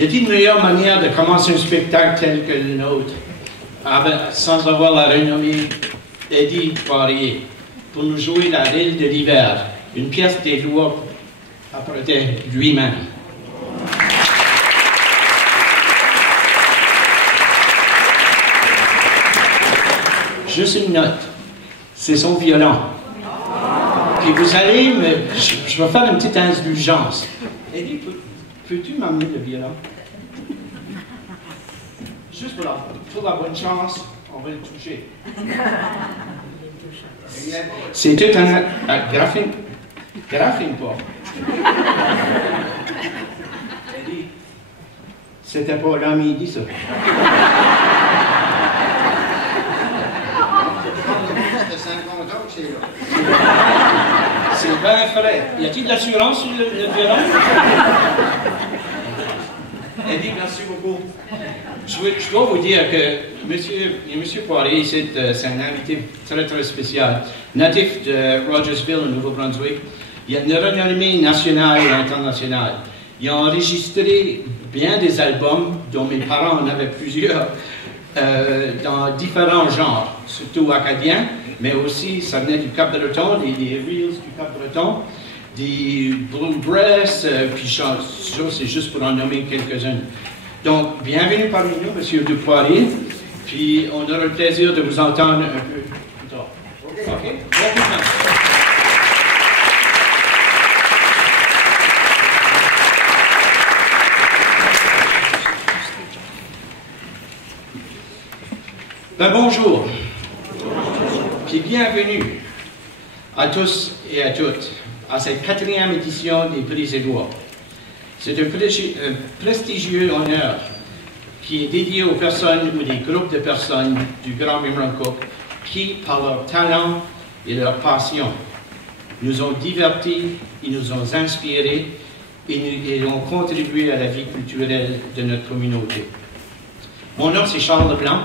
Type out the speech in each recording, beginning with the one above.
Y a-t-il une meilleure manière de commencer un spectacle tel que le nôtre, sans avoir la renommée Eddie Poirier, pour nous jouer la Rille de l'hiver, une pièce d'Édouard apprêtait lui-même. Juste une note, c'est son violon. Puis vous allez je vais faire une petite indulgence. Eddie, peux-tu m'amener le violon? Juste pour la bonne chance, on va le toucher. C'est tout un graphine pas. Eddie, c'était pas là midi, ça. C'est bien frais. Y a-t-il de l'assurance sur le violon? Eddie, merci beaucoup. Je dois vous dire que Monsieur Poirier, c'est un invité très très spécial, natif de Rogersville, au Nouveau-Brunswick. Il a une renommée nationale et internationale. Il a enregistré bien des albums, dont mes parents en avaient plusieurs, dans différents genres, surtout acadiens, mais aussi ça venait du Cap-Breton, des reels du Cap-Breton, des bluegrass, puis ça c'est juste pour en nommer quelques-unes. Donc, bienvenue parmi nous, Monsieur Poirier, puis on aura le plaisir de vous entendre un peu plus tard. OK? Ben, bonjour, puis bienvenue à tous et à toutes à cette 4e édition des Prix Édouard. C'est un prestigieux honneur qui est dédié aux personnes ou des groupes de personnes du Grand Memramcook qui, par leur talent et leur passion, nous ont divertis, ils nous ont inspirés et ont contribué à la vie culturelle de notre communauté. Mon nom, c'est Charles Leblanc,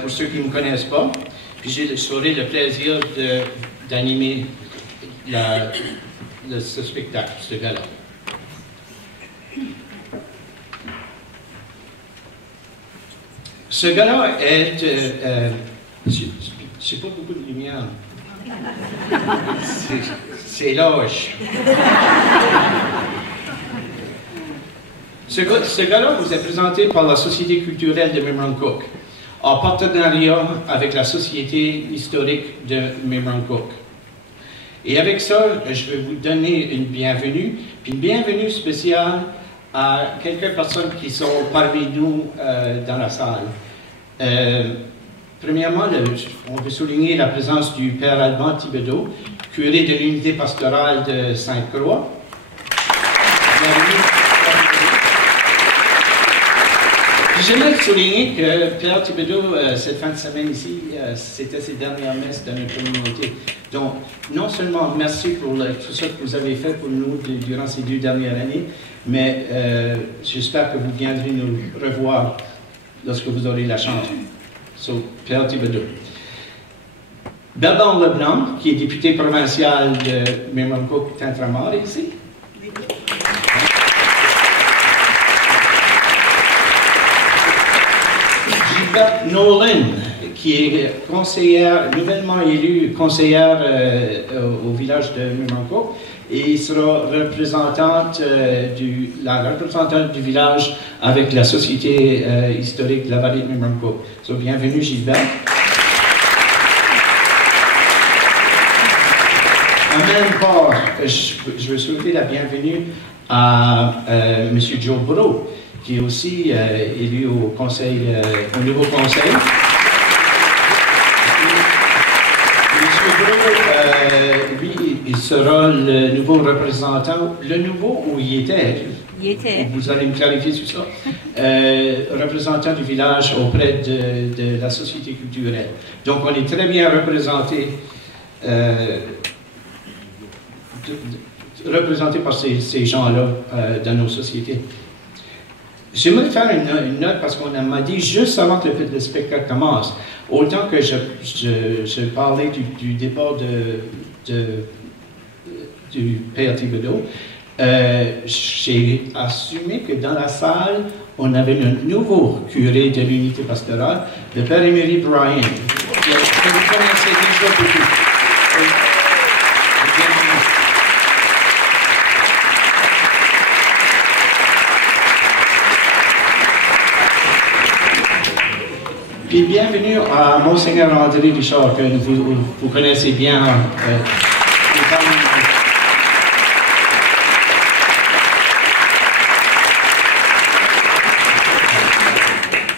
pour ceux qui ne me connaissent pas, puis j'ai le plaisir d'animer ce spectacle, ce gala. Ce gala est... c'est pas beaucoup de lumière. C'est l'âge. Ce gala vous est présenté par la Société culturelle de Memramcook, en partenariat avec la Société historique de Memramcook. Et avec ça, je vais vous donner une bienvenue, puis une bienvenue spéciale à quelques personnes qui sont parmi nous dans la salle. Premièrement, on veut souligner la présence du Père Alban Thibodeau, curé de l'unité pastorale de Sainte-Croix. J'aimerais souligner que Père Thibodeau, cette fin de semaine ici, c'était ses dernières messes dans notre communauté. Donc, non seulement merci pour tout ce que vous avez fait pour nous durant ces 2 dernières années, mais j'espère que vous viendrez nous revoir lorsque vous aurez la chance. Père Thibodeau. Bernard Leblanc, qui est député provincial de Mirmancook-Tintramar, ici. Gilbert Nolan, qui est conseillère, nouvellement élue conseillère au village de Mirmancook, et sera représentante la représentante du village avec la Société historique de la vallée de Mirmancook. Bienvenue Gilbert. En même temps, je veux souhaiter la bienvenue à M. Joe Bro, qui est aussi élu au nouveau conseil. Lui, il sera le nouveau représentant, le nouveau ou il était? Il était. Vous allez me clarifier sur ça. Représentant du village auprès de la société culturelle. Donc, on est très bien représenté, représenté par ces gens-là dans nos sociétés. J'aimerais faire une note parce qu'on m'a dit juste avant que le spectacle commence, autant que je parlais du départ du Père Thibodeau, j'ai assumé que dans la salle, on avait un nouveau curé de l'unité pastorale, le Père Emery Bryan. Que vous connaissez déjà beaucoup. Puis bienvenue à Monseigneur André Richard, que vous connaissez bien.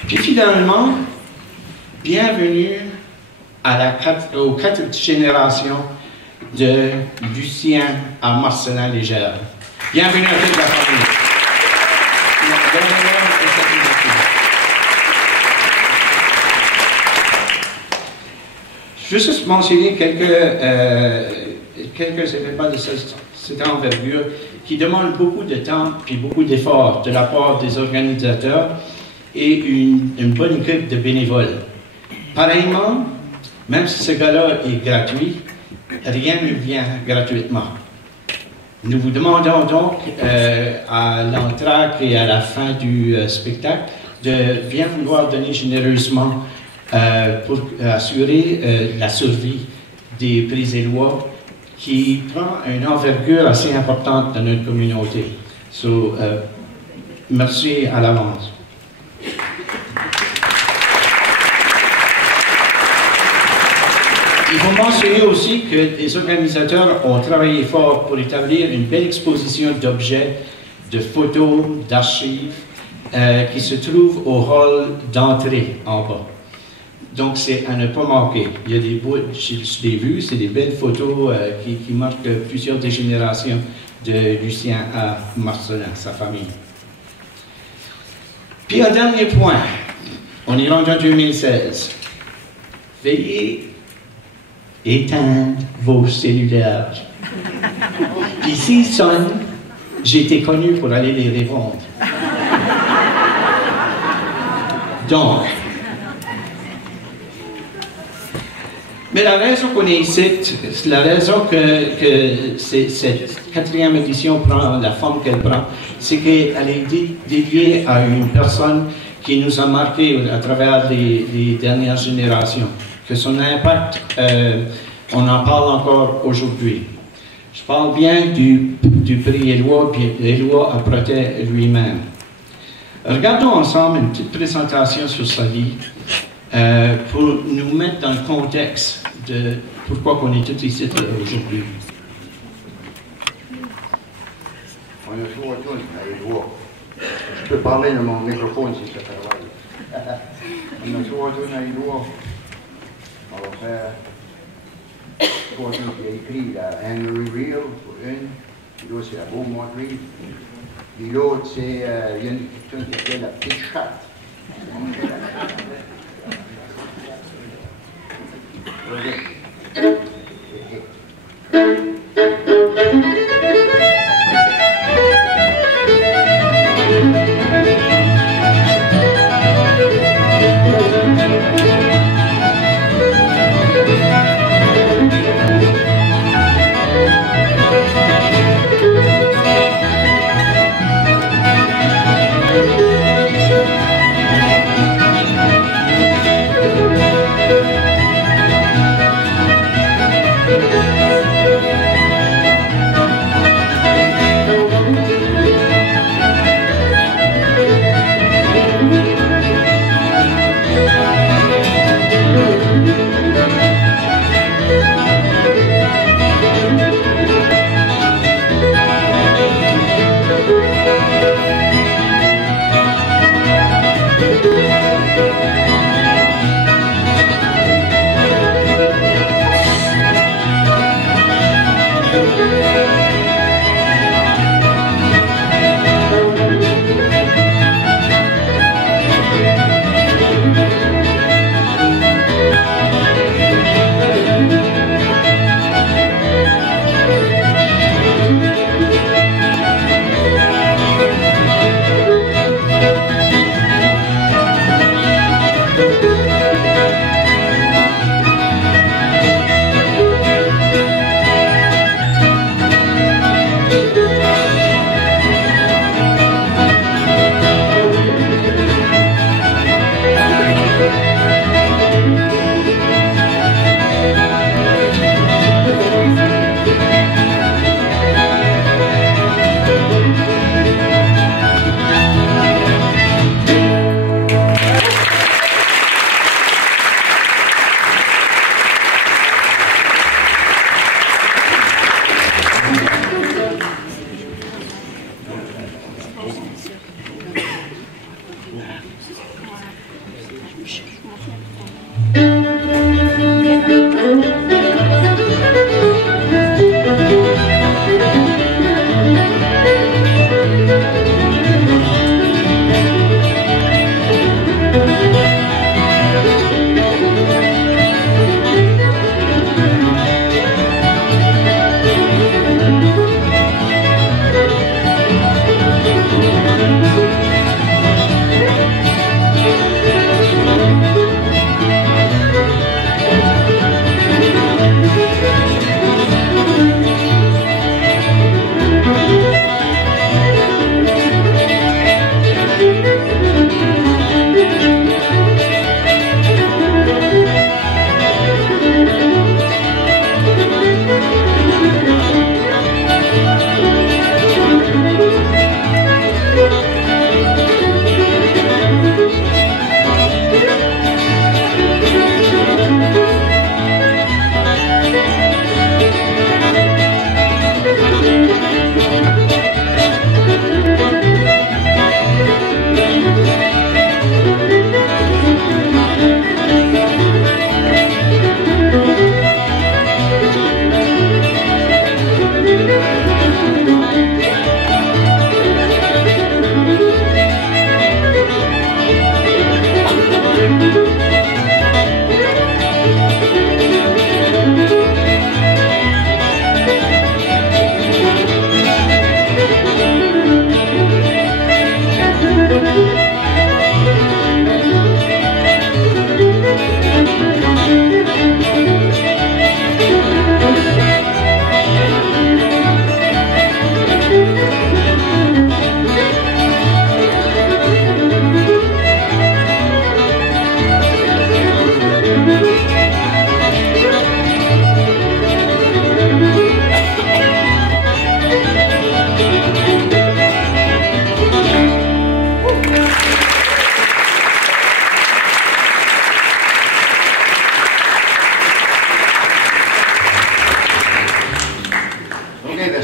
Puis finalement, bienvenue aux 4 générations de Lucien à Marcelin-Légère. Bienvenue à toute la famille. Je veux juste mentionner quelques événements de cette envergure qui demandent beaucoup de temps et beaucoup d'efforts de la part des organisateurs et une bonne équipe de bénévoles. Pareillement, même si ce gala est gratuit, rien ne vient gratuitement. Nous vous demandons donc à l'entracte et à la fin du spectacle de bien vouloir donner généreusement pour assurer la survie des Brésillois qui prend une envergure assez importante dans notre communauté. Merci à l'avance. Il faut mentionner aussi que les organisateurs ont travaillé fort pour établir une belle exposition d'objets, de photos, d'archives qui se trouvent au hall d'entrée en bas. Donc, c'est à ne pas manquer. Il y a des bouts, je l'ai vu, c'est des belles photos qui marquent plusieurs des générations de Lucien à Marcelin, sa famille. Puis, un dernier point. On est rendu en 2016. Veillez éteindre vos cellulaires. Puis, s'ils sonnent, j'ai été connu pour aller les répondre. Donc, mais la raison qu'on est ici, la raison que cette 4e édition prend la forme qu'elle prend, c'est qu'elle est dédiée à une personne qui nous a marqué à travers les dernières générations. Que son impact, on en parle encore aujourd'hui. Je parle bien du prix Éloi, puis Éloi Aprotet lui-même. Regardons ensemble une petite présentation sur sa vie pour nous mettre dans le contexte de pourquoi on est tous ici aujourd'hui. On est sur à Éloi. Je peux parler de mon microphone si ça travaille. On est sur à Éloi. Continue qui a écrit la Henry Real pour une. Puis l'autre, c'est la Beaumont Reed. Puis l'autre, c'est il y a une tune qui s'appelle La Petite Chatte.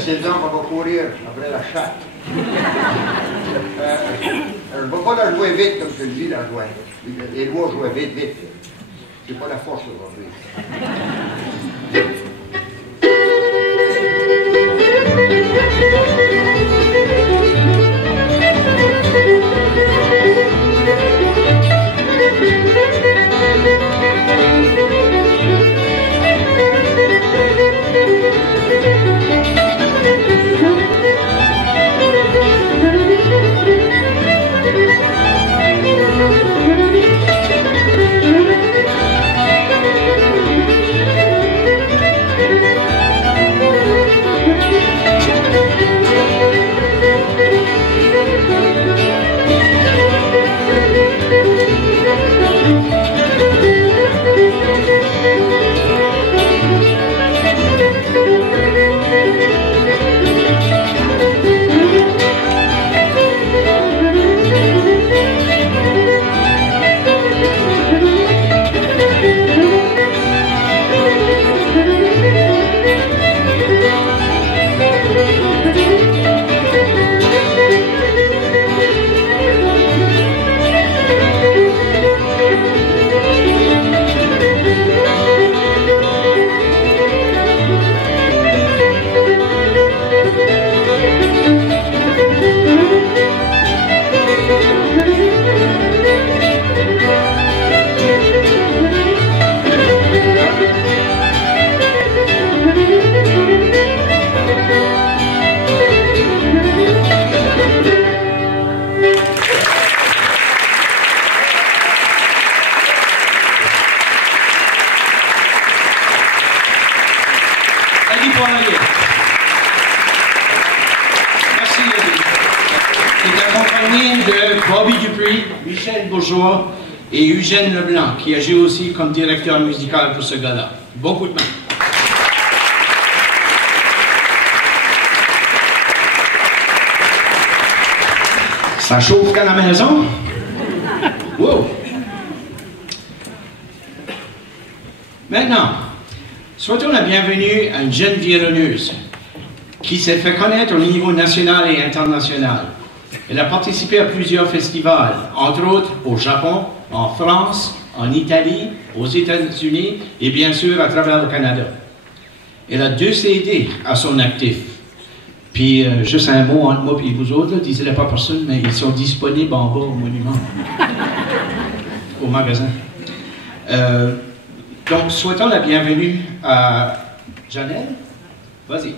C'est le temps qu'on va courir après la chatte. Je ne vais pas la jouer vite, comme je te le dis, la jouer. Les doigts jouaient vite, vite. j'ai pas la force aujourd'hui. Merci, Eddie. Il est accompagné de Bobby Dupuis, Michel Bourgeois et Eugène Leblanc, qui agit aussi comme directeur musical pour ce gala. Beaucoup de mains. Ça chauffe à la maison? Wow! Maintenant, souhaitons la bienvenue à une jeune violonneuse qui s'est fait connaître au niveau national et international. Elle a participé à plusieurs festivals, entre autres au Japon, en France, en Italie, aux États-Unis et bien sûr à travers le Canada. Elle a 2 CD à son actif. Puis, juste un mot entre moi et vous autres, disez-le pas personne, mais ils sont disponibles en bas au monument, au magasin. Donc, souhaitons la bienvenue à Janelle. Vas-y.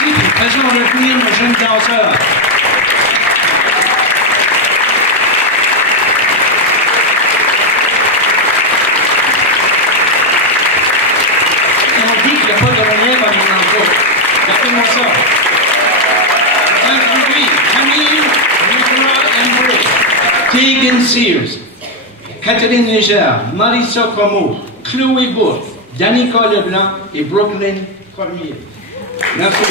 Merci. Faisons revenir nos jeunes danseurs. On dit qu'il n'y a pas de relève à mon emploi. Regardez-moi ça. Introduit Camille Nicolas Embry, Tegan Sears, Catherine Légère, Marissa Como, Chloé Bourque, Danica Leblanc et Brooklyn Cormier. Merci.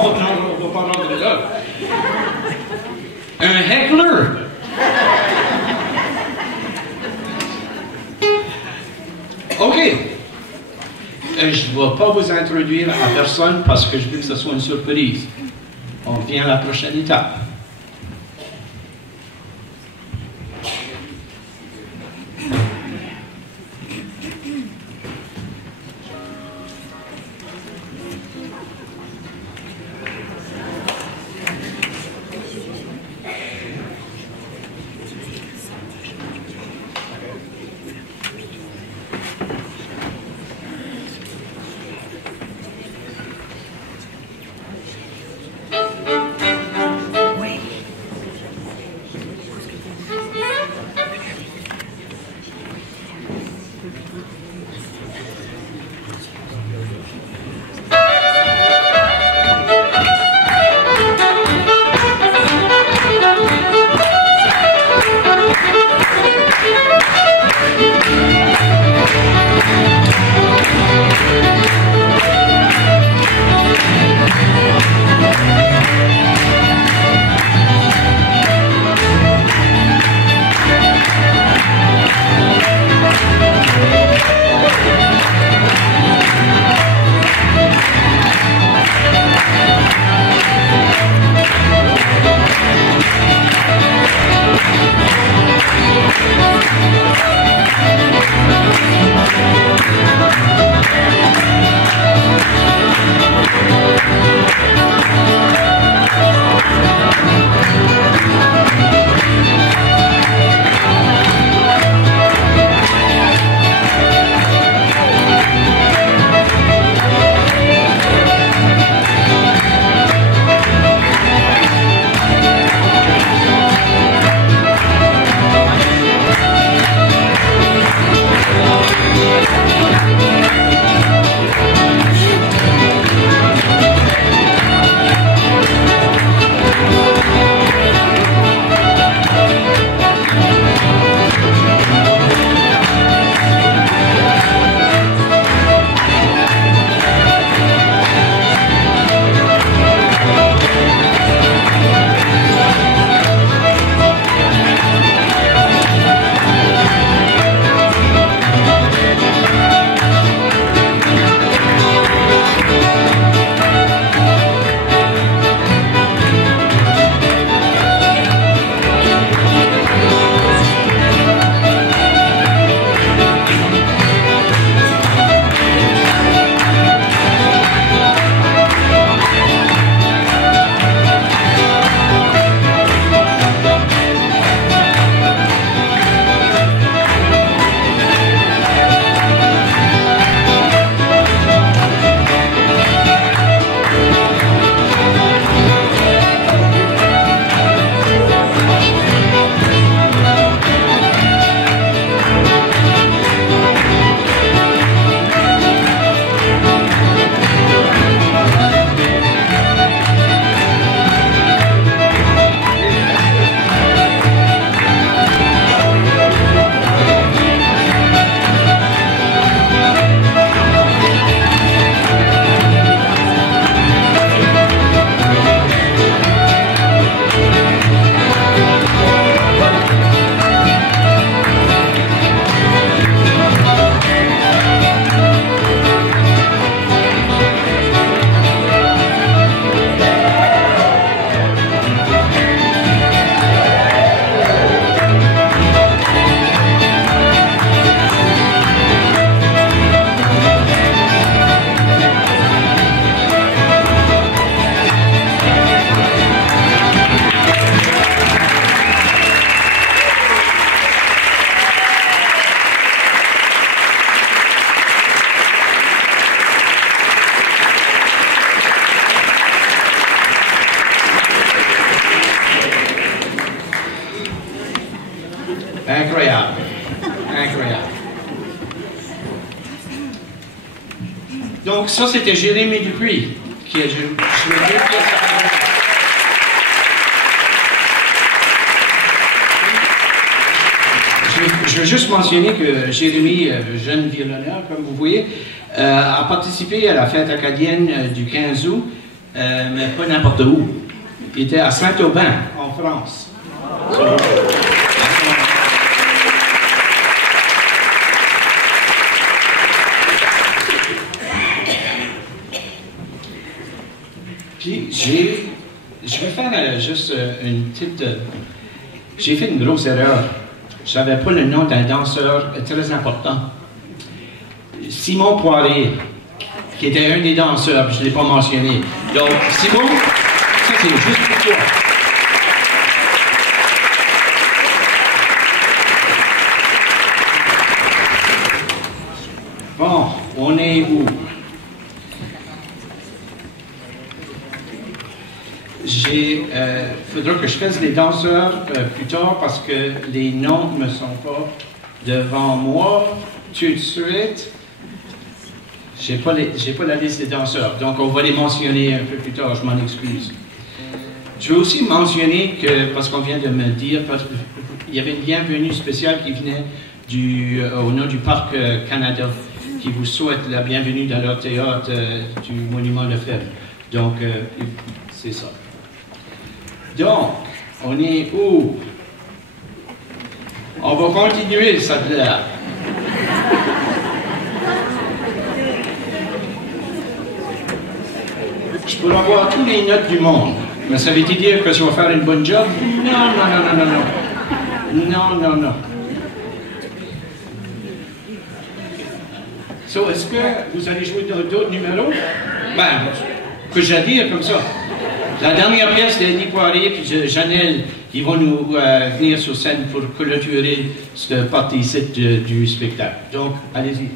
Oh non, on ne va pas rentrer là. Un heckler. OK. Je ne vais pas vous introduire à personne parce que je veux que ce soit une surprise. On revient à la prochaine étape. Incroyable. Incroyable. Donc, ça, c'était Jérémie Dupuis, qui a joué 2 pièces à la Je veux juste mentionner que Jérémie, jeune violonneur, comme vous voyez, a participé à la fête acadienne du 15 août, mais pas n'importe où. Il était à Saint-Aubin, en France. Puis, je vais faire juste une petite... j'ai fait une grosse erreur. Je ne savais pas le nom d'un danseur très important. Simon Poirier, qui était un des danseurs, je ne l'ai pas mentionné. Donc, Simon, ça c'est juste pour toi. Bon, on est où? Faudra que je fasse les danseurs plus tard parce que les noms ne me sont pas devant moi tout de suite. J'ai pas la liste des danseurs, donc on va les mentionner un peu plus tard, je m'en excuse. Je veux aussi mentionner que, parce qu'on vient de me dire, il y avait une bienvenue spéciale qui venait au nom du Parc Canada, qui vous souhaite la bienvenue dans leur théâtre du Monument Lefebvre. Donc, c'est ça. Donc, on est où? On va continuer, ça là. Je peux avoir tous les notes du monde, mais ça veut-il dire que je vais faire une bonne job? Non, non, non, non, non, non. Non, non, non. So, est-ce que vous allez jouer d'autres numéros? Ben, que j'ai à dire comme ça. La dernière pièce d'Eddie Poirier et Janelle, ils vont nous venir sur scène pour clôturer cette partie-ci du spectacle. Donc, allez-y.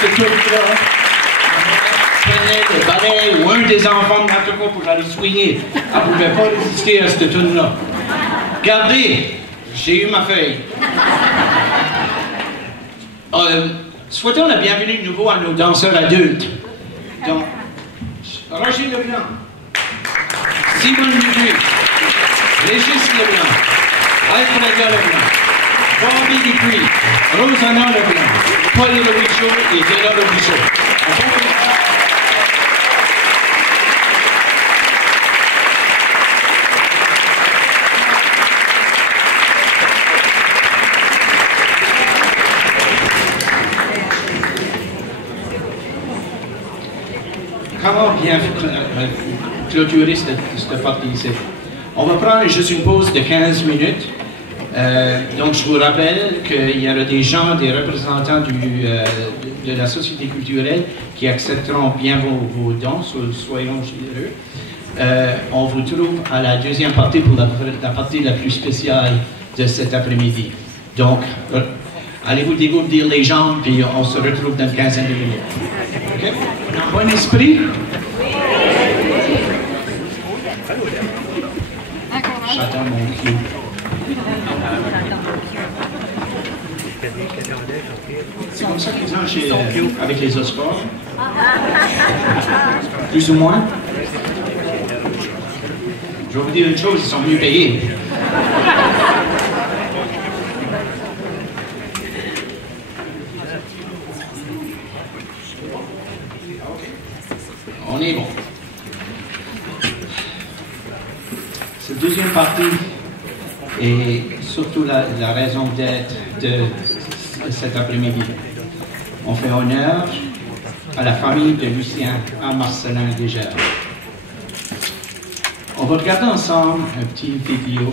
cette tune-là, prenait le balai ou un des enfants de n'importe quoi pour aller soigner. Elle ne pouvait pas résister à cette tune-là. Regardez, j'ai eu ma feuille. Souhaitons la bienvenue de nouveau à nos danseurs adultes. Donc, Roger Leblanc, Simon Dupuis, Régis Leblanc, Alfred Leblanc, Bobby Dupuis, Rosanna Leblanc, Paul Robichaud et Della Robichaud. Comment bien clôturer cette partie ici? On va prendre juste une pause de 15 minutes. Donc, je vous rappelle qu'il y aura des gens, des représentants de la société culturelle qui accepteront bien vos dons, soyons généreux. On vous trouve à la deuxième partie pour la partie la plus spéciale de cet après-midi. Donc, allez-vous dégourdir les jambes, puis on se retrouve dans une quinzaine de minutes. Okay? En bon esprit? J'attends mon clou. C'est comme ça qu'ils ont avec les Oscars? Plus ou moins? Je vais vous dire une chose, ils sont mieux payés. On est bon. Cette deuxième partie est surtout la raison d'être de cet après-midi. On fait honneur à la famille de Lucien à Marcelin Légère. On va regarder ensemble un petit vidéo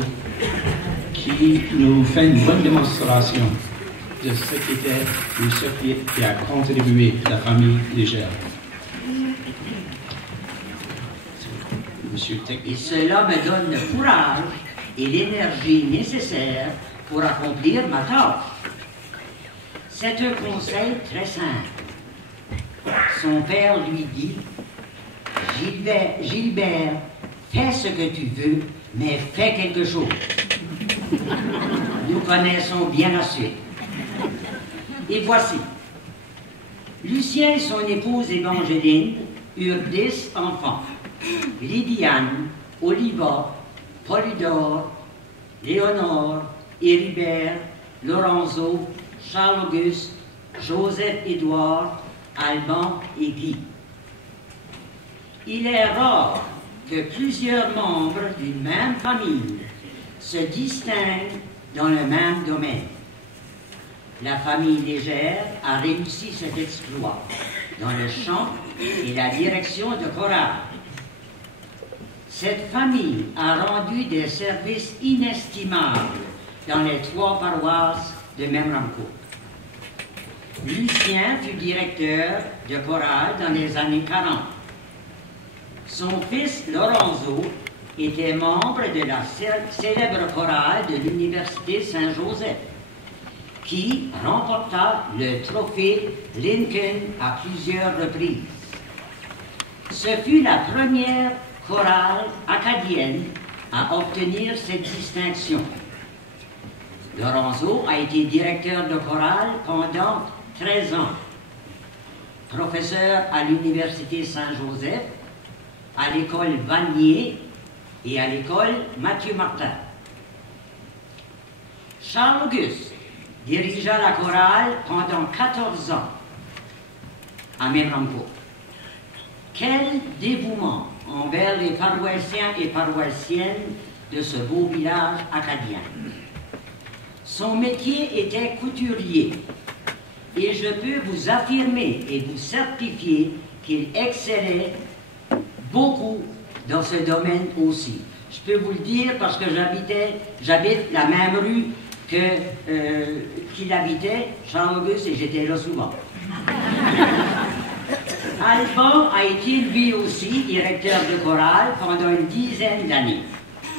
qui nous fait une bonne démonstration de ce qu'était ou ce qui a contribué à la famille Légère. Et cela me donne le courage et l'énergie nécessaires pour accomplir ma tâche. C'est un conseil très simple. Son père lui dit, Gilbert, fais ce que tu veux, mais fais quelque chose. Nous connaissons bien la suite. Et voici. Lucien et son épouse Évangeline eurent 10 enfants. Lydiane, Oliva, Polydore, Léonore, Héribert, Lorenzo, Charles-Auguste, Joseph-Édouard, Alban et Guy. Il est rare que plusieurs membres d'une même famille se distinguent dans le même domaine. La famille Légère a réussi cet exploit dans le chant et la direction de chorale. Cette famille a rendu des services inestimables dans les 3 paroisses de Memramcourt. Lucien fut directeur de chorale dans les années 40. Son fils Lorenzo était membre de la célèbre chorale de l'Université Saint-Joseph, qui remporta le trophée Lincoln à plusieurs reprises. Ce fut la première chorale acadienne à obtenir cette distinction. Lorenzo a été directeur de chorale pendant 13 ans, professeur à l'Université Saint-Joseph, à l'école Vanier et à l'école Mathieu-Martin. Charles-Auguste dirigea la chorale pendant 14 ans à Memramcourt. Quel dévouement envers les paroissiens et paroissiennes de ce beau village acadien. Son métier était couturier, et je peux vous affirmer et vous certifier qu'il excellait beaucoup dans ce domaine aussi. Je peux vous le dire parce que j'habite la même rue qu'il habitait, Charles-Auguste, et j'étais là souvent. Alban a été lui aussi directeur de chorale pendant une dizaine d'années,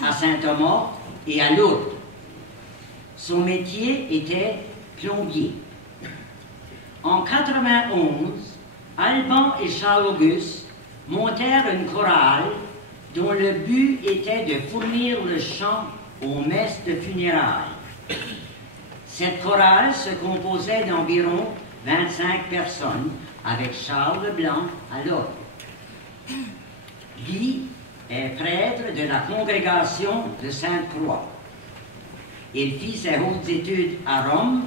à Saint-Thomas et à Lourdes. Son métier était plombier. En 91, Alban et Charles-Auguste montèrent une chorale dont le but était de fournir le chant aux messes de funérailles. Cette chorale se composait d'environ 25 personnes, avec Charles Leblanc à l'orgue. Guy est prêtre de la congrégation de Sainte-Croix. Il fit ses hautes études à Rome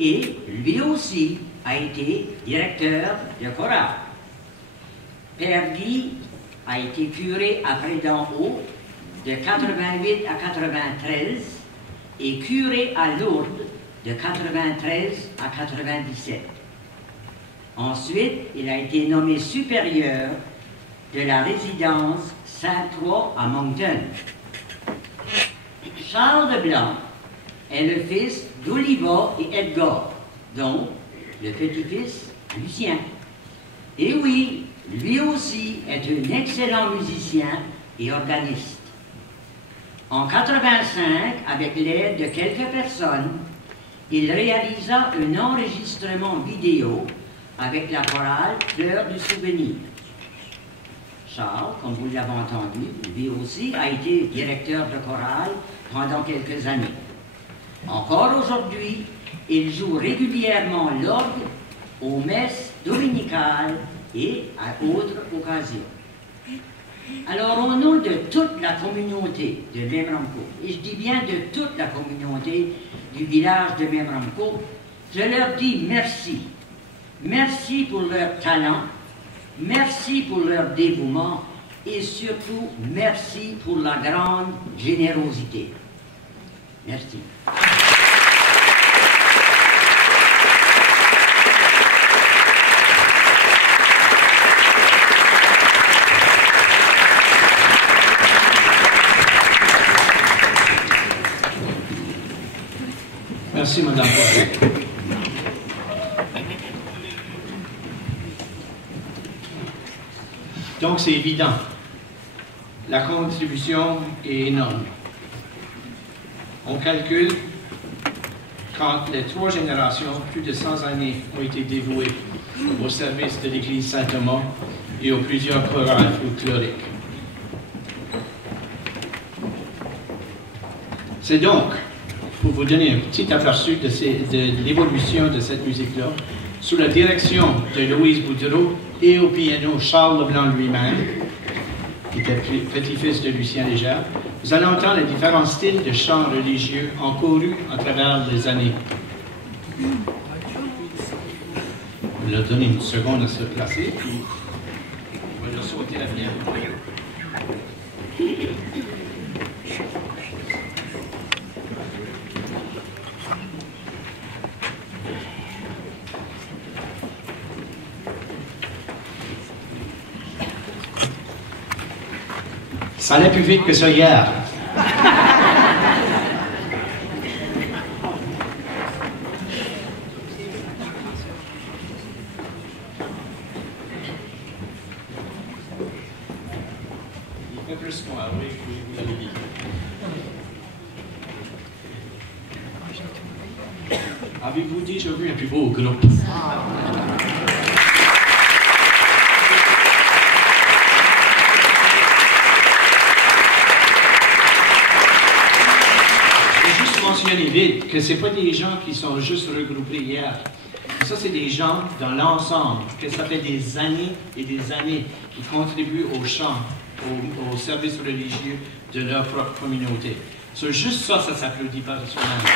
et lui aussi a été directeur de chorale. Père Guy a été curé à Préd'en-Haut de 88 à 93 et curé à Lourdes de 93 à 97. Ensuite, il a été nommé supérieur de la résidence Sainte-Croix à Moncton. Charles Leblanc est le fils d'Oliva et Edgar, dont le petit-fils Lucien. Et oui, lui aussi est un excellent musicien et organiste. En 85, avec l'aide de quelques personnes, il réalisa un enregistrement vidéo avec la chorale Fleurs du Souvenir. Charles, comme vous l'avez entendu, lui aussi a été directeur de chorale pendant quelques années. Encore aujourd'hui, il joue régulièrement l'orgue aux messes dominicales et à autres occasions. Alors, au nom de toute la communauté de Memramcook, et je dis bien de toute la communauté du village de Memramcook, je leur dis merci. Merci pour leur talent, merci pour leur dévouement et surtout merci pour la grande générosité. Merci. Merci, Madame Poirier. Donc, c'est évident. La contribution est énorme. On calcule quand les 3 générations, plus de 100 années, ont été dévouées au service de l'Église Saint-Thomas et aux plusieurs chorales folkloriques. C'est donc, pour vous donner un petit aperçu de l'évolution de cette musique-là, sous la direction de Louise Boudreau et au piano Charles Leblanc lui-même, qui était petit-fils de Lucien Légère, vous allez entendre les différents styles de chants religieux encourus à travers les années. On va leur donner une seconde à se placer, puis on va leur sauter la bière. Ça allait plus vite que ça hier. Il fait plus moi, oui, vous l'avez dit. Avez-vous déjà vu un plus beau groupe? Mentionner vite que ce n'est pas des gens qui sont juste regroupés hier. Ça, c'est des gens dans l'ensemble, que ça fait des années et des années qui contribuent au chant, au service religieux de leur propre communauté. So, juste ça, ça s'applaudit pas seulement.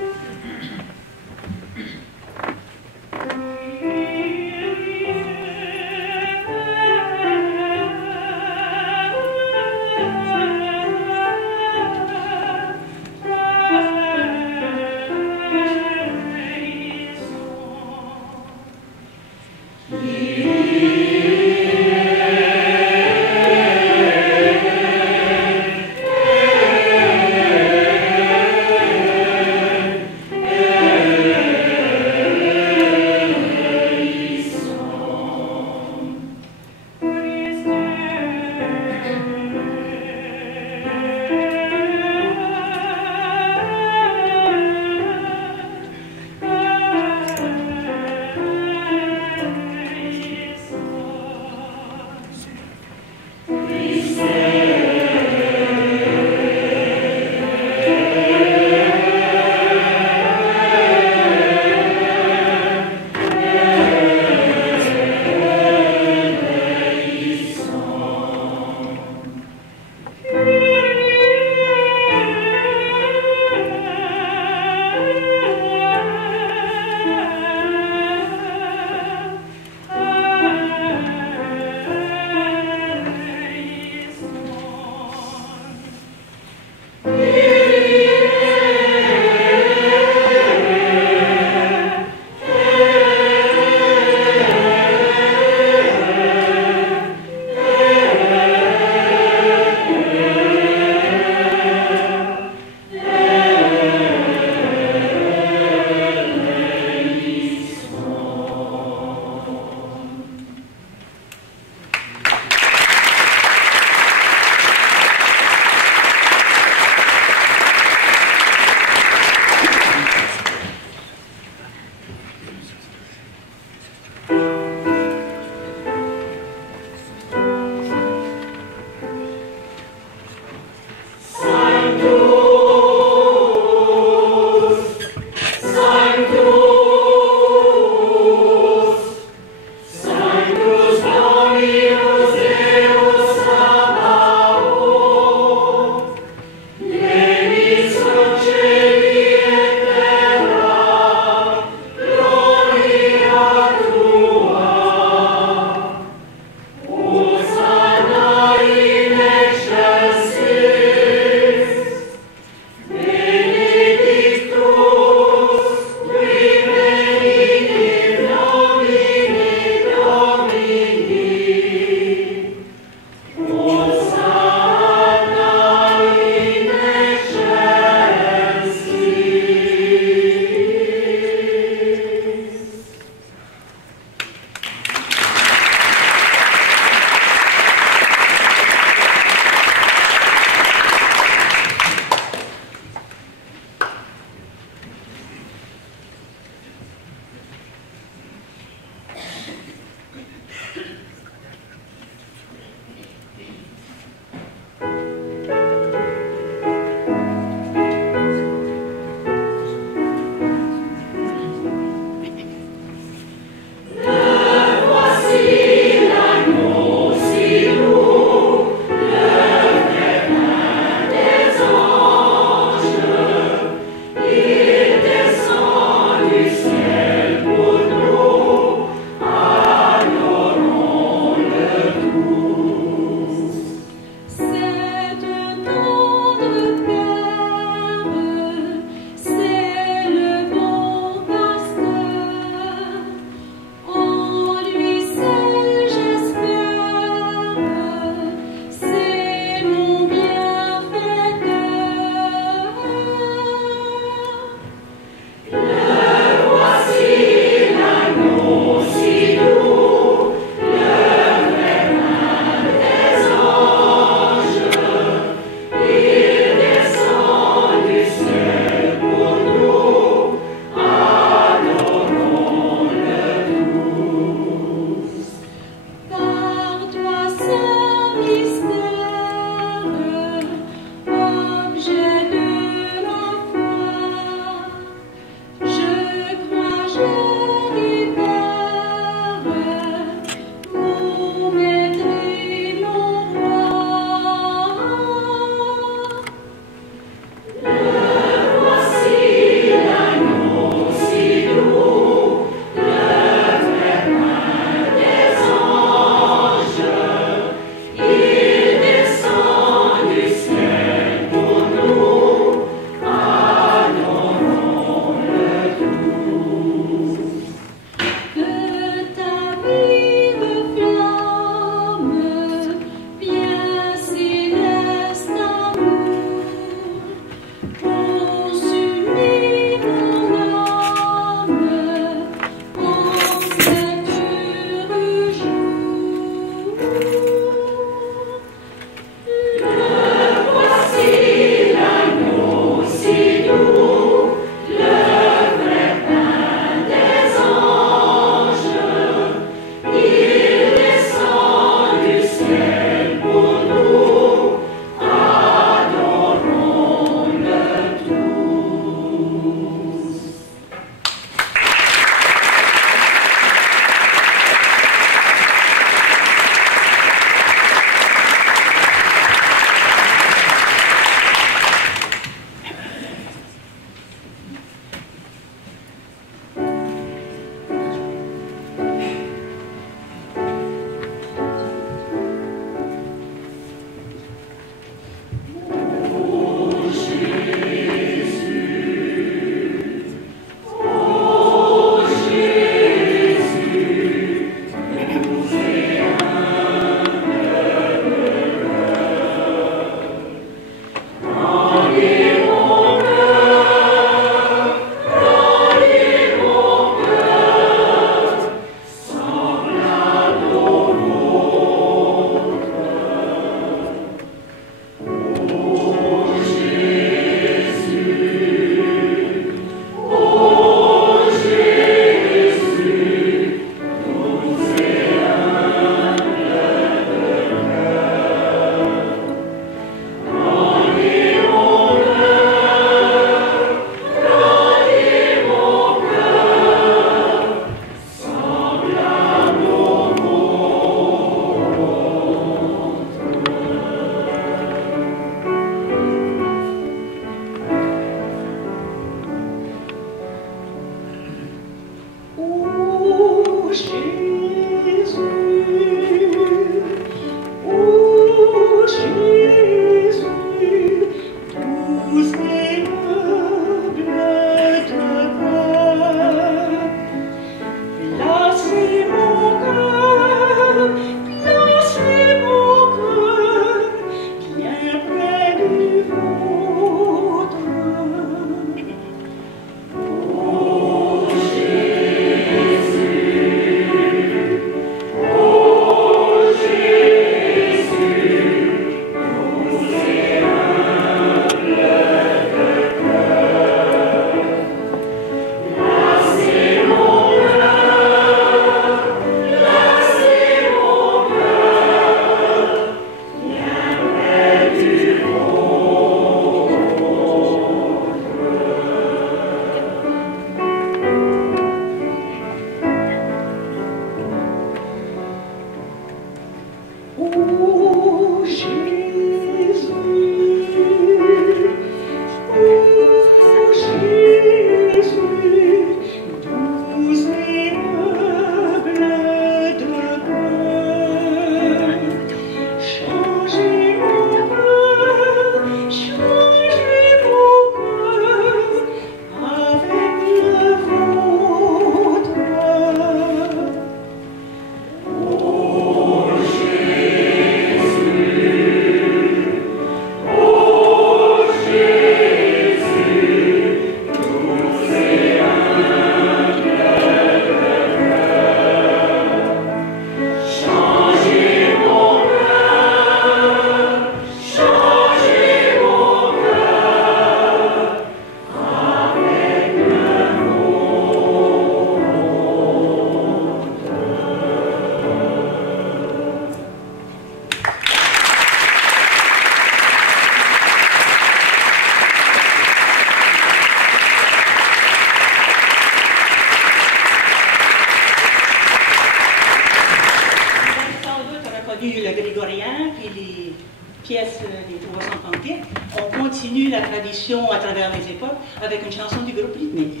1958, on continue la tradition à travers les époques avec une chanson du groupe rythmique.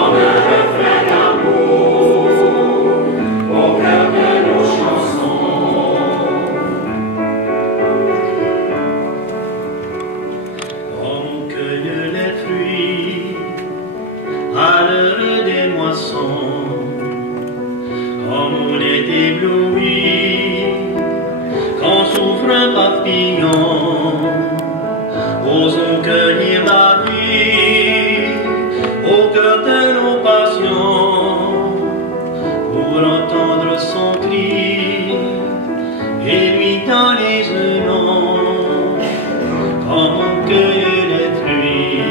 Comme un refrain d'amour. souverains papillons, osons cueillir la vie au cœur de nos passions, pour entendre son cri et lui donner un nom, comme on cueille les fruits,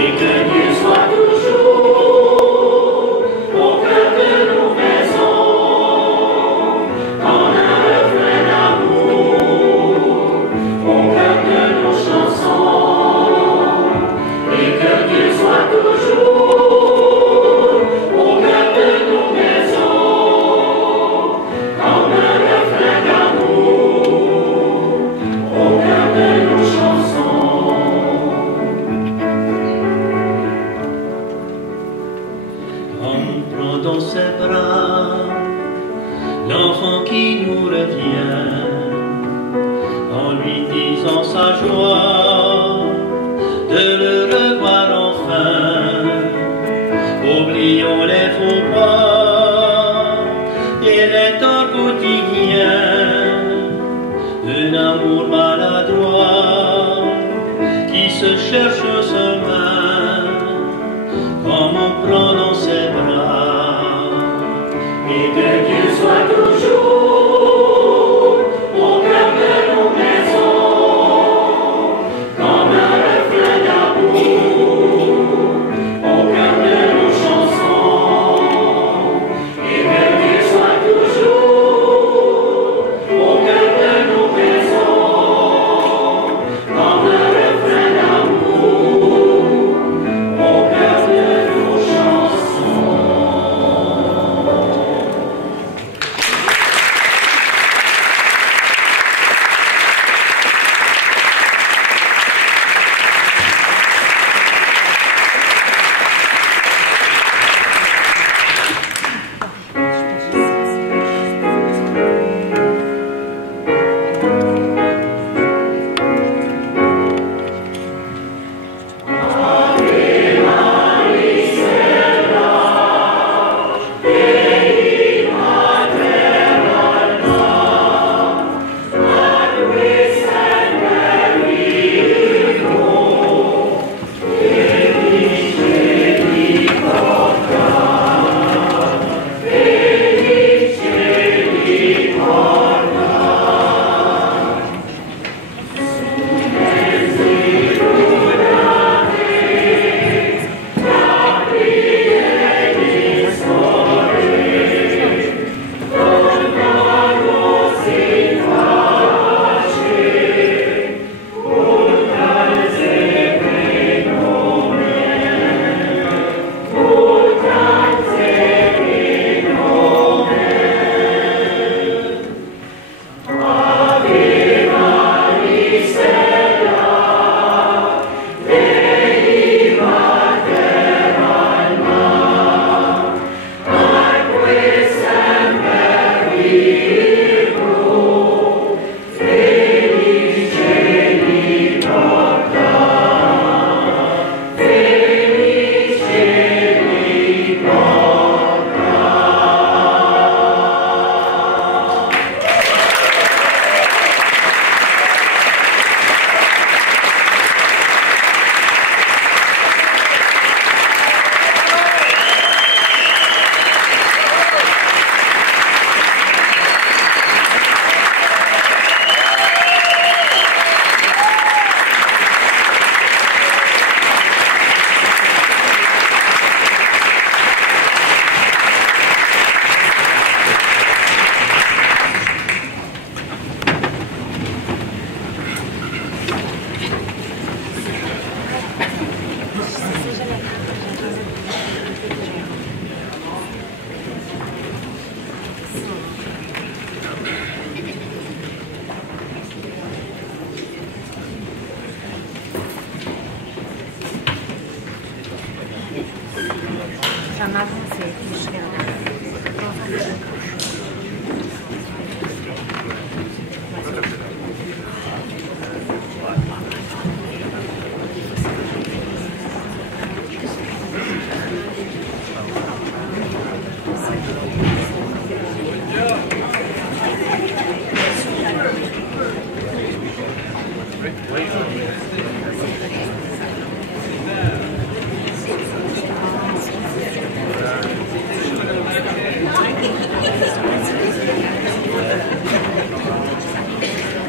et que Dieu soit toujours au cœur de nos maisons, comme un refrain d'amour au cœur de nos chansons, et que Dieu soit toujours au cœur de nos maisons, comme un refrain d'amour au cœur de nos chansons. On prend dans ses bras l'enfant qui nous revient, en lui disant sa joie de le revoir enfin. Oublions les faux pas et les torts quotidiens, un amour maladroit qui se cherche un chemin, comme on prend dans ses bras, et que Dieu soit toujours au cœur de nos maisons, comme un refrain d'amour au cœur de nos chansons, et que Dieu soit toujours au cœur de nos maisons, comme un refrain d'amour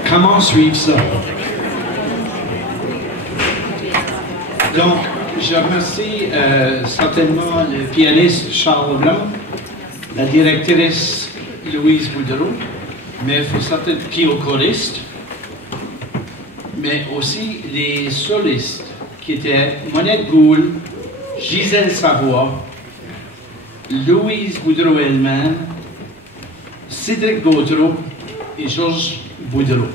comment suivre ça? Donc, je remercie certainement le pianiste Charles Blanc, la directrice Louise Boudreau, mais puis aux choristes, mais aussi les solistes qui étaient Monette Gould, Gisèle Savoie, Louise Boudreau elle-même, Cédric Gaudreau et Georges Boudreau.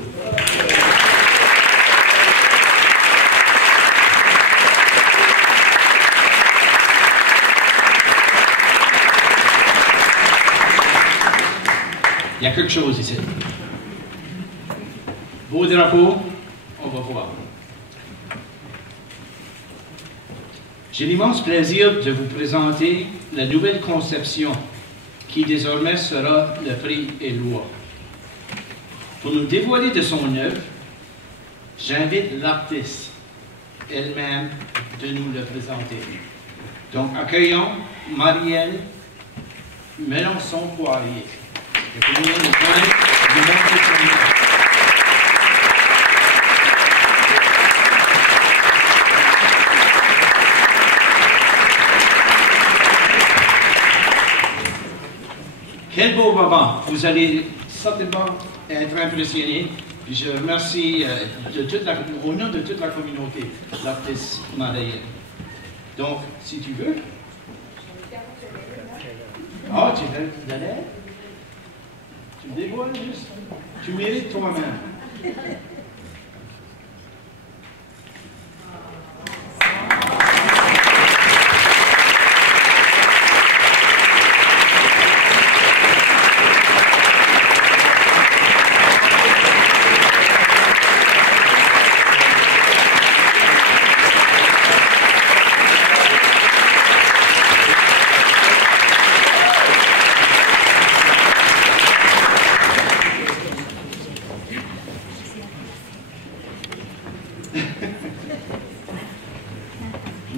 Il y a quelque chose ici. Beau drapeau, on va voir. J'ai l'immense plaisir de vous présenter la nouvelle conception qui désormais sera le prix Éloi. Pour nous dévoiler de son œuvre, j'invite l'artiste elle-même de nous le présenter. Donc, accueillons Marielle Melançon-Poirier. Quel beau moment! Vous allez certainement être impressionnés. Puis je remercie au nom de toute la communauté, l'artiste Marielle. Donc, si tu veux. Ah, tu veux de l'aide? Tu me dévoiles juste. Tu mérites toi-même.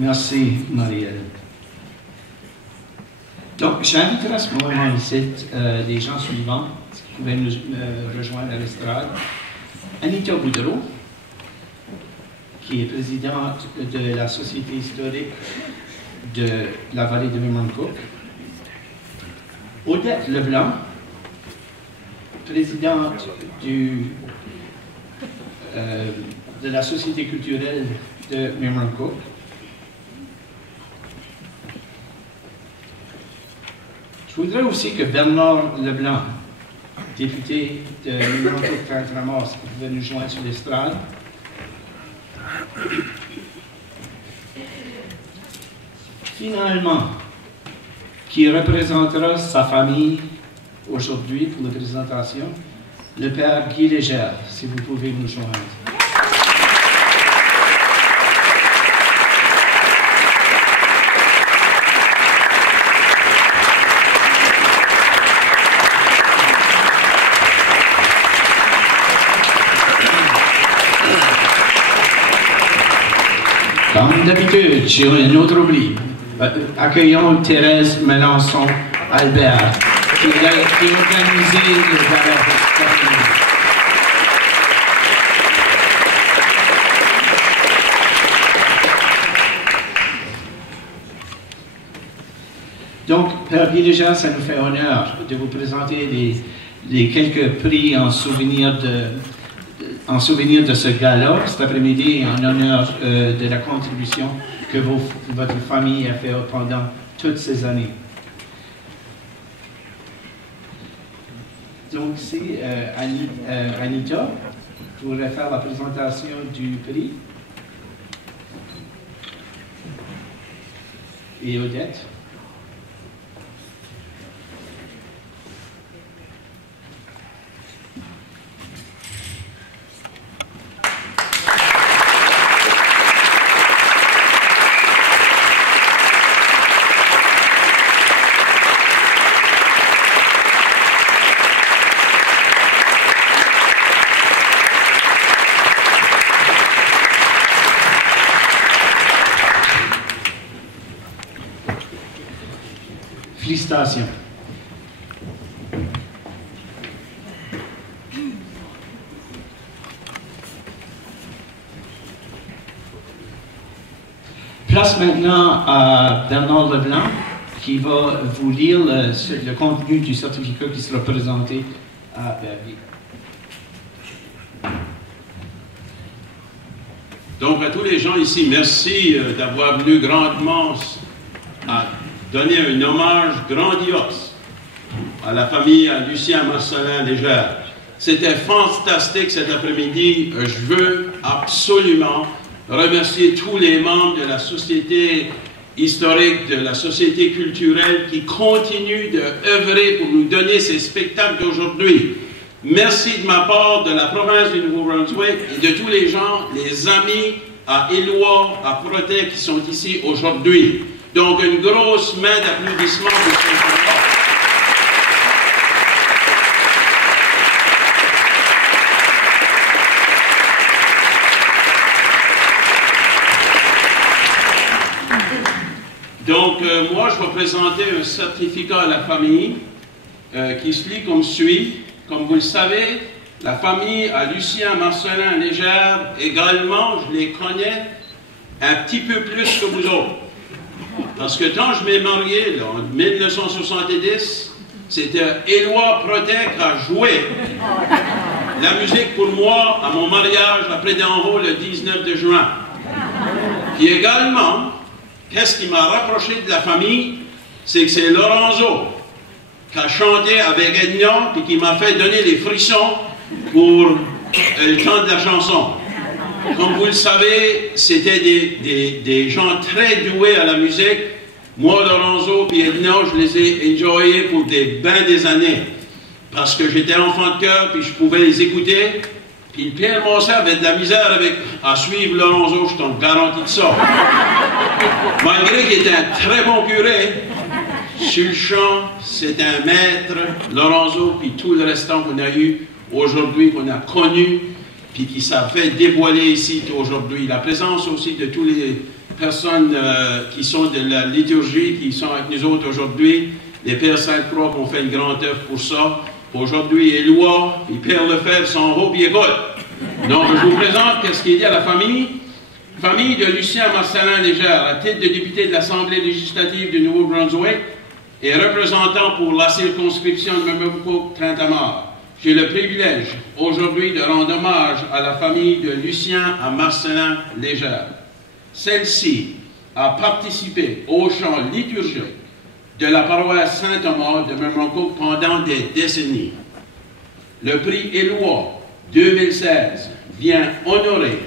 Merci, Marielle. Donc, j'inviterai à ce moment ici les gens suivants qui pouvaient nous rejoindre à l'estrade. Anita Boudreau, qui est présidente de la Société historique de la vallée de Memramcook. Odette Leblanc, présidente de la Société culturelle de Memramcook. Je voudrais aussi que Bernard Leblanc, député de Memramcook-Trentramars, pouvait nous joindre sur l'estrade. Finalement, qui représentera sa famille aujourd'hui pour la présentation, le père Guy Légère, si vous pouvez nous joindre. Comme d'habitude, j'ai un autre oubli. Accueillons Thérèse Melançon-Albert, qui organisé le gala. Donc, Père Guy Légère, ça nous fait honneur de vous présenter les quelques prix en souvenir de ce gala cet après-midi, en honneur de la contribution que votre famille a fait pendant toutes ces années. Donc, c'est Anita qui voudrait faire la présentation du prix. Et Odette. Félicitations. place maintenant à Bernard Leblanc, qui va vous lire le contenu du certificat qui sera présenté à Berry. Donc, à tous les gens ici, merci d'avoir venu grandement à donner un hommage grandiose à la famille, à Lucien Marcellin Légère. C'était fantastique cet après-midi. Je veux absolument remercier tous les membres de la société historique, de la société culturelle qui continuent d'œuvrer pour nous donner ces spectacles d'aujourd'hui. Merci de ma part, de la province du Nouveau-Brunswick et de tous les gens, les amis à Éloi, à Protect qui sont ici aujourd'hui. Donc, une grosse main d'applaudissements pour ces gens-là. Donc, moi, je vais présenter un certificat à la famille qui se lit comme suit. Comme vous le savez, la famille à Lucien Marcellin Légère, également, je les connais un petit peu plus que vous autres. Parce que quand je m'ai marié, là, en 1970, c'était Éloi Protect à jouer la musique pour moi à mon mariage après d'en haut le 19 de juin. Et également, qu'est-ce qui m'a rapproché de la famille? C'est que c'est Lorenzo qui a chanté avec Edna et qui m'a fait donner les frissons pour le temps de la chanson. Comme vous le savez, c'était des gens très doués à la musique. Moi, Lorenzo et Edna, je les ai enjoyés pour des années. Parce que j'étais enfant de cœur, puis je pouvais les écouter. Puis Pierre Mossé avait de la misère à suivre Lorenzo, je t'en garantis de ça. Malgré qu'il était un très bon curé, sur le chant, c'est un maître, Lorenzo, puis tout le restant qu'on a eu aujourd'hui, qu'on a connu, puis qui s'est fait dévoiler ici aujourd'hui. La présence aussi de toutes les personnes qui sont de la liturgie, qui sont avec nous autres aujourd'hui, les Pères Sainte-Croix qui ont fait une grande œuvre pour ça. Aujourd'hui, Éloi et Père Lefebvre sont en haut et écoutent. Donc, je vous présente qu'est-ce qui est dit à la famille. Famille de Lucien Marcellin Légère, à titre de député de l'Assemblée législative du Nouveau-Brunswick et représentant pour la circonscription de Memramcook-Trentamar. J'ai le privilège aujourd'hui de rendre hommage à la famille de Lucien à Marcellin Légère. Celle-ci a participé au chant liturgique de la paroisse Saint-Thomas de Memramcook pendant des décennies. Le prix Éloi 2016 vient honorer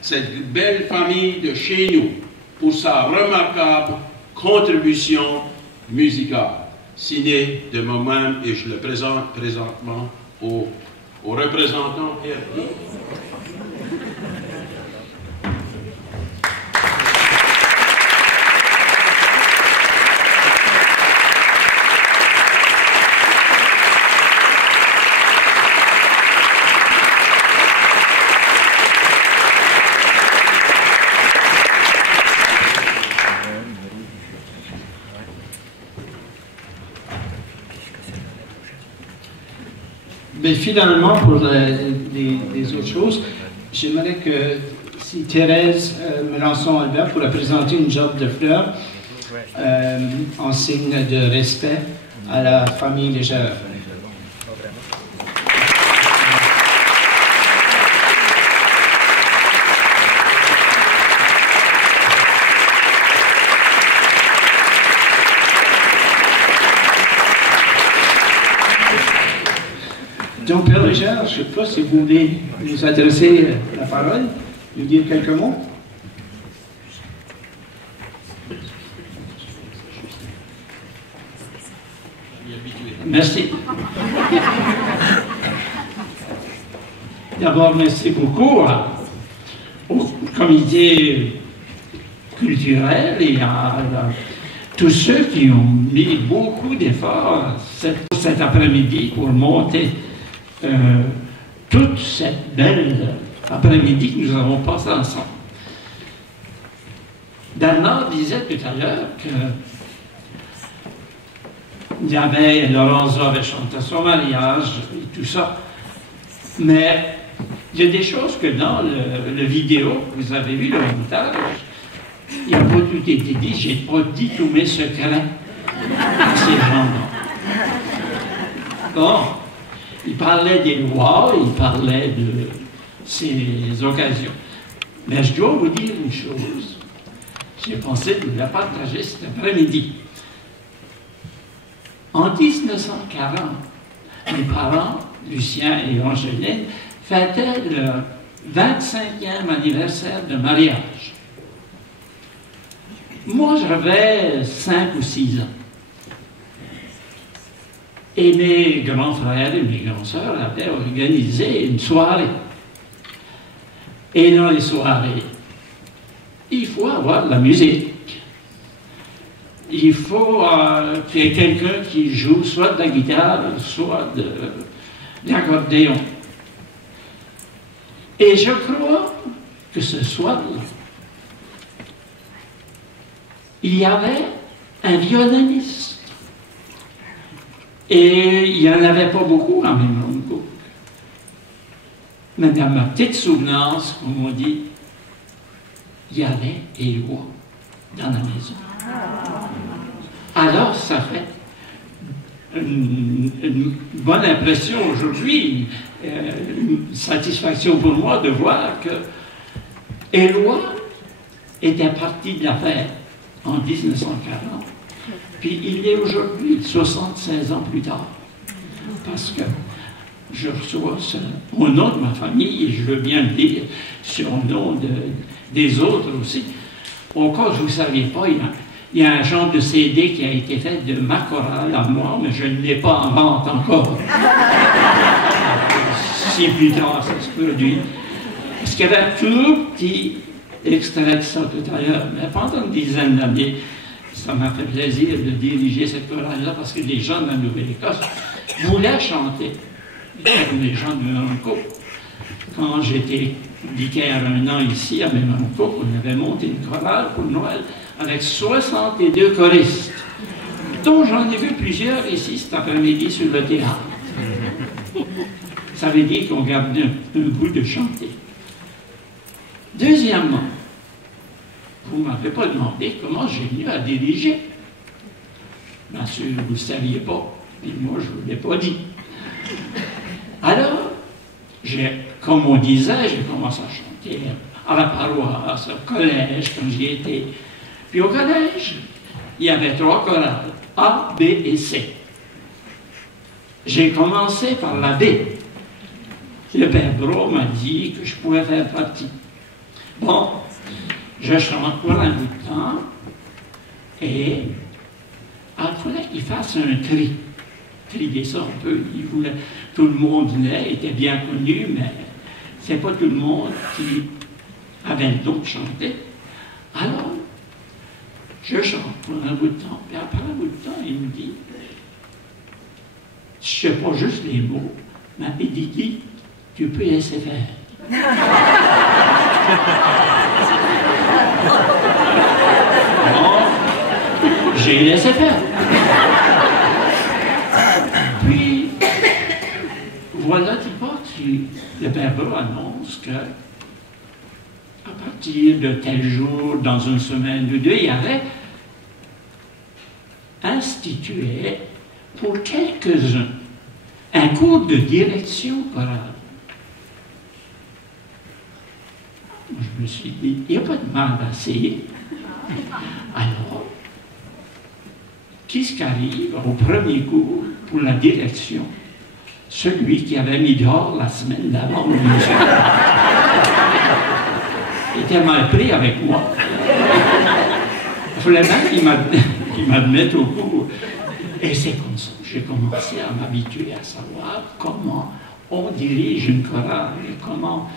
cette belle famille de chez nous pour sa remarquable contribution musicale, signée de moi-même et je le présente présentement au représentant RD. Mais finalement, pour les autres choses, j'aimerais que si Thérèse Melançon-Albert pourrait présenter une gerbe de fleurs en signe de respect à la famille Légère. Donc, Père Légère, je ne sais pas si vous voulez nous adresser la parole, nous dire quelques mots. Merci. D'abord, merci beaucoup au comité culturel et à tous ceux qui ont mis beaucoup d'efforts cet après-midi pour monter toute cette belle après-midi que nous avons passé ensemble. Bernard disait tout à l'heure que Lorenzo avait chanté à son mariage et tout ça, mais il y a des choses que dans le vidéo que vous avez vu, le montage, Il n'a pas tout été dit, j'ai pas dit tous mes secrets à ces gens-là. Bon, il parlait des lois, il parlait de ces occasions. Mais je dois vous dire une chose. J'ai pensé de la partager cet après-midi. En 1940, mes parents, Lucien et Angeline, fêtaient leur 25e anniversaire de mariage. Moi, j'avais 5 ou 6 ans. Et mes grands frères et mes grands sœurs avaient organisé une soirée. Et dans les soirées, il faut avoir de la musique. Il faut qu'il y ait quelqu'un qui joue soit de la guitare, soit de l'accordéon. Et je crois que ce soir-là, il y avait un violoniste. Et il n'y en avait pas beaucoup en même temps. Mais dans ma petite souvenance, comme on dit, il y avait Éloi dans la maison. Alors, ça fait une bonne impression aujourd'hui, une satisfaction pour moi de voir que Éloi était parti de l'affaire en 1940, puis il est aujourd'hui, 76 ans plus tard, parce que je reçois au nom de ma famille, et je veux bien le dire, sur le nom des autres aussi. Au cas où vous ne saviez pas, il y a un genre de CD qui a été fait de ma chorale à moi, mais je ne l'ai pas en vente encore. Si plus tard ça se produit. Parce qu'il y avait un tout petit extrait de ça tout à l'heure, mais pendant une dizaine d'années, ça m'a fait plaisir de diriger cette chorale-là, parce que les gens de la Nouvelle-Écosse voulaient chanter. Les gens de Mémancourt. Quand j'étais vicaire 1 an ici à Mémancourt, on avait monté une chorale pour Noël avec 62 choristes, dont j'en ai vu plusieurs ici cet après-midi sur le théâtre. Ça veut dire qu'on garde un goût de chanter. Deuxièmement, vous ne m'avez pas demandé comment j'ai venu à diriger. Bien sûr, vous ne le saviez pas, et moi je ne vous l'ai pas dit. Alors, comme on disait, j'ai commencé à chanter à la paroisse, au collège, quand j'y étais. Puis au collège, il y avait 3 chorales, A, B et C. J'ai commencé par la B. Le père Brault m'a dit que je pouvais faire partie. Bon, je chante pour un bout de temps, et il fallait qu'il fasse un cri. Crier ça un peu, il voulait, tout le monde venait, était bien connu, mais c'est pas tout le monde qui avait le don de chanter. Alors, je chante pour un bout de temps, puis après un bout de temps, il me dit, je sais pas juste les mots, mais il dit, tu peux laisser faire. Alors, j'ai laissé faire. Puis, voilà, tu vois, le père Brault annonce que à partir de tel jour, dans une semaine ou deux, il y avait institué pour quelques-uns un cours de direction chorale. Je me suis dit, il n'y a pas de mal à essayer. Alors, qu'est-ce qui arrive au premier cours pour la direction? Celui qui avait mis dehors la semaine d'avant le monsieur était mal pris avec moi. Il fallait bien qu'il m'admette au cours. Et c'est comme ça que j'ai commencé à m'habituer à savoir comment on dirige une chorale et comment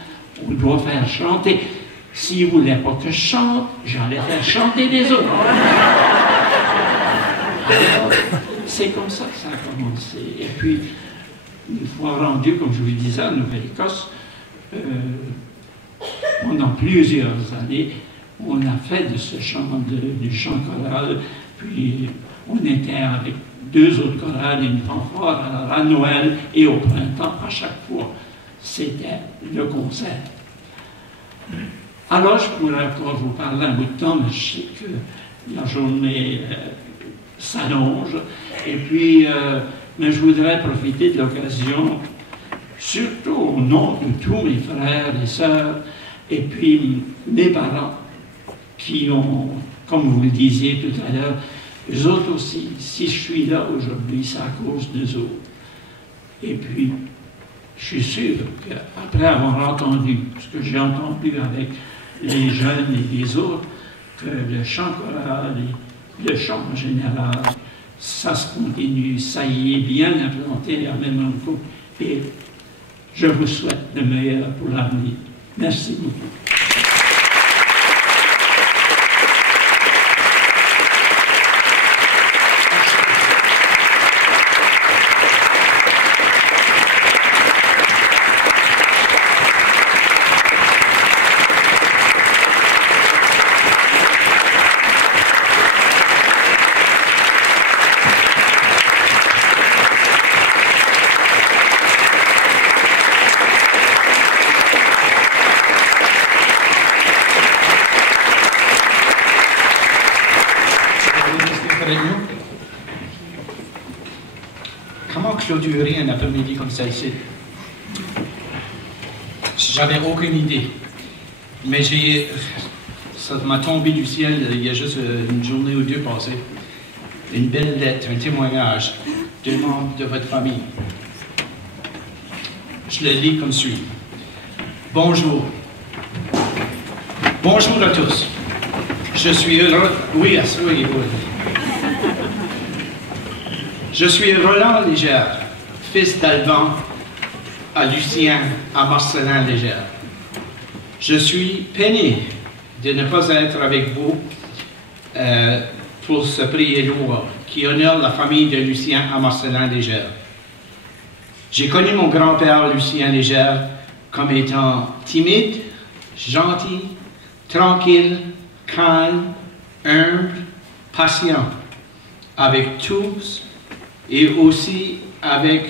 on doit faire chanter. S'il ne voulait pas que je chante, j'allais faire chanter les autres. Alors, c'est comme ça que ça a commencé. Et puis, une fois rendu, comme je vous disais, en Nouvelle-Écosse, pendant plusieurs années, on a fait de ce chant, du chant choral, puis on était avec 2 autres chorales et une fanfare à Noël et au printemps, à chaque fois, c'était le concert. Alors, je pourrais encore vous parler un bout de temps, mais je sais que la journée s'allonge. Et puis, mais je voudrais profiter de l'occasion, surtout au nom de tous mes frères et sœurs, et puis mes parents, qui ont, comme vous le disiez tout à l'heure, eux autres aussi, si je suis là aujourd'hui, c'est à cause d'eux autres. Et puis, je suis sûr qu'après avoir entendu ce que j'ai entendu avec les jeunes et les autres, que le chant choral et le chant en général, ça se continue, ça y est bien implanté à Memramcook. Et je vous souhaite le meilleur pour l'avenir. Merci beaucoup. Comment clôturer un après-midi comme ça ici? J'avais aucune idée. Mais ça m'a tombé du ciel il y a juste une journée ou deux passées. Une belle lettre, un témoignage d'un membre de votre famille. Je le lis comme suit. Bonjour. Bonjour à tous. Je suis heureux. Oui, asseyez-vous. Je suis Roland Légère, fils d'Alban à Lucien, à Marcelin Légère. Je suis peiné de ne pas être avec vous pour ce prix et loi qui honore la famille de Lucien à Marcelin Légère. J'ai connu mon grand-père Lucien Légère comme étant timide, gentil, tranquille, calme, humble, patient, avec tous et aussi avec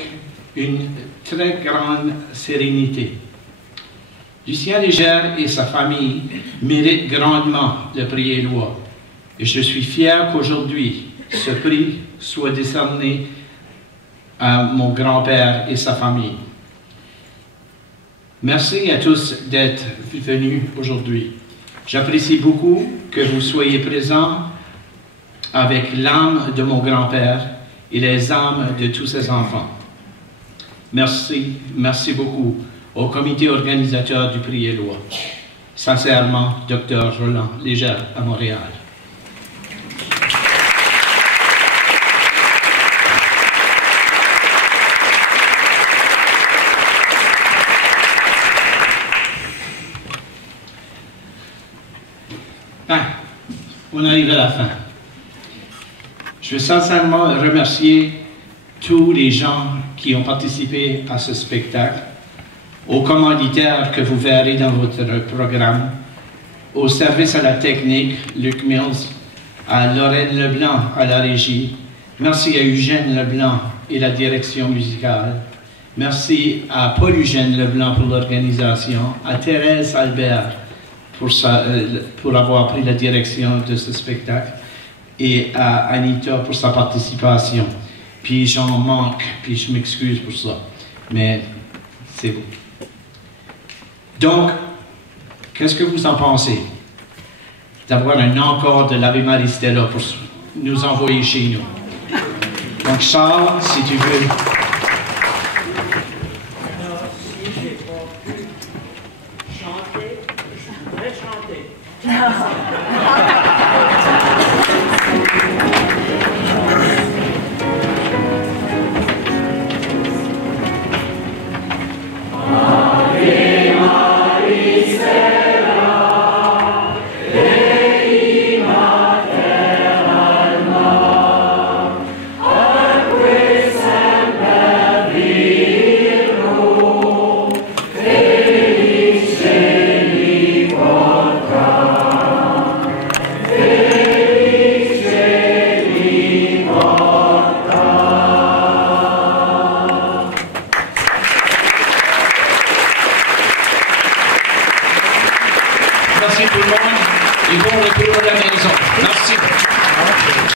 une très grande sérénité. Lucien Légère et sa famille méritent grandement le prix Éloi. Et je suis fier qu'aujourd'hui, ce prix soit décerné à mon grand-père et sa famille. Merci à tous d'être venus aujourd'hui. J'apprécie beaucoup que vous soyez présents avec l'âme de mon grand-père et les âmes de tous ses enfants. Merci, merci beaucoup au comité organisateur du prix Éloi. Sincèrement, Dr. Roland Légère à Montréal. On arrive à la fin. Je veux sincèrement remercier tous les gens qui ont participé à ce spectacle, aux commanditaires que vous verrez dans votre programme, au service à la technique, Luc Mills, à Lorraine Leblanc à la régie, merci à Eugène Leblanc et la direction musicale, merci à Paul-Eugène Leblanc pour l'organisation, à Thérèse Albert pour avoir pris la direction de ce spectacle, et à Anita pour sa participation. Puis j'en manque, puis je m'excuse pour ça, mais c'est bon. Donc, qu'est-ce que vous en pensez d'avoir un encore de l'Ave Maria Stella pour nous envoyer chez nous? Donc Charles, si tu veux. Alors, si j'ai pas pu chanter, je voudrais chanter. Felice Merci tout le monde et bon retour à la maison.